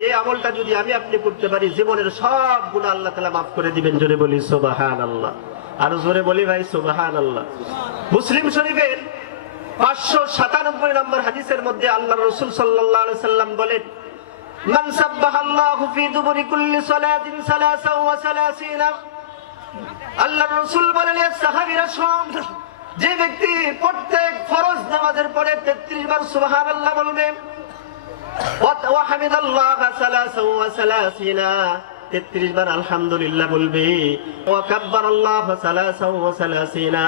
এই আমলটা যদি আমি আপনি করতে পারি জীবনের সব গুণ আল্লাহ তালা মাফ করে দিবেন জোরে বলি সোবাহান আল্লাহ আরো জোরে বলি ভাই সোবাহান আল্লাহ মুসলিম শরীফের পাঁচশো সাতানব্বই নম্বর হাদিসের মধ্যে আল্লাহ রসুল সাল্লাহ সাল্লাম বলেন من سبح الله في دبر كل صلاة ثلاثا وثلاثين আল্লাহ রসুল বলেন এ সাহাবীরা শোন যে ব্যক্তি প্রত্যেক ফরজ নামাজের পরে তেত্রিশ বার সুবহান আল্লাহ বলবে وحمد الله ثلاثا وثلاثين তেত্রিশ বার আলহামদুলিল্লাহ বলবে ওয়াকাব্বার আল্লাহ সালাসা ওয়া সালাসিনা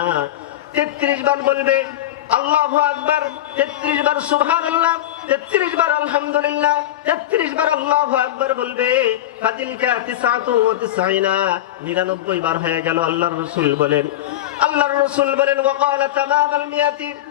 তেত্রিশ বার বলবে আল্লাহু আকবার তেত্রিশ বার সুবহানাল্লাহ তেত্রিশ বার আলহামদুলিল্লাহ তেত্রিশ বার আল্লাহু আকবার বলবে ফাতিলকা তিসআতু ওয়া তিসঈনা 99 বার হয়ে গেল আল্লাহর রাসূল বলেন আল্লাহর রাসূল বলেন ওয়াকালা তামামাল মিয়াতি এই এই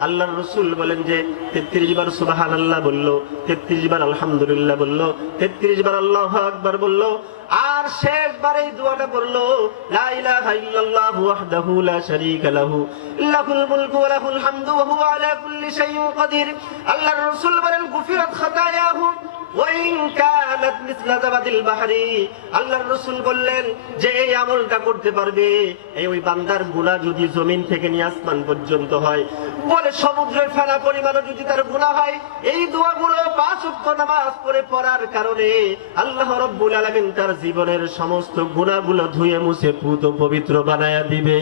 শাইইন রসুল বলেন যে 33 বার সুবহানাল্লাহ বলল 33 বার আলহামদুলিল্লাহ বলল, তেত্রিশ বার আল্লাহ আকবার বলল আর শেষবার দোয়াটা পড়ল লা ইল্লাল্লাহু ওয়াহদাহু লা শারীকা লাহু মুলকু ওয়া হামদু ওয়া হুয়া আলা কুল্লি শাইইন কাদির। আল্লাহর রাসূল বলেন, গুফিরাত আল্লাহর রাসূল বললেন, যে এই আমলটা করতে পারবে, এই ওই বান্দার গুনাহ যদি জমিন থেকে নিয়ে আসমান পর্যন্ত হয়, বলে সমুদ্রের ফেনা পরিমাণও যদি তার গুনাহ হয়, এই দোয়াগুলো পাঁচ ওয়াক্ত নামাজ পড়ে পড়ার কারণে আল্লাহ রব্বুল আলমিন তার জীবনের সমস্ত গুনাহগুলো ধুয়ে মুছে পুত পবিত্র বানায়া দিবে